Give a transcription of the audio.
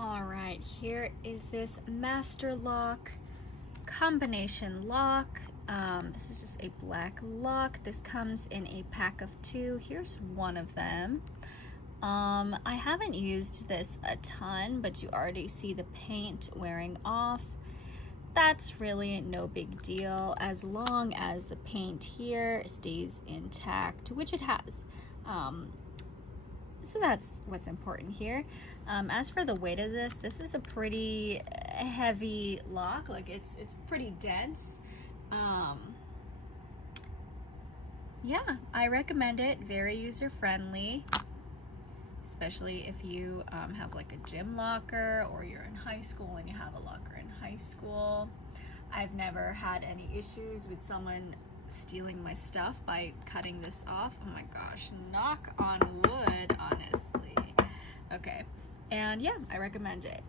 All right, here is this master lock, combination lock. This is just a black lock. This comes in a pack of 2. Here's one of them. I haven't used this a ton, but you already see the paint wearing off. That's really no big deal as long as the paint here stays intact, which it has. So that's what's important here. As for the weight of this, this is a pretty heavy lock. Like it's pretty dense. Yeah, I recommend it. Very user-friendly, especially if you have like a gym locker or you're in high school and you have a locker in high school. I've never had any issues with someone stealing my stuff by cutting this off. Oh my gosh, knock on wood, honestly. Okay, and yeah, I recommend it.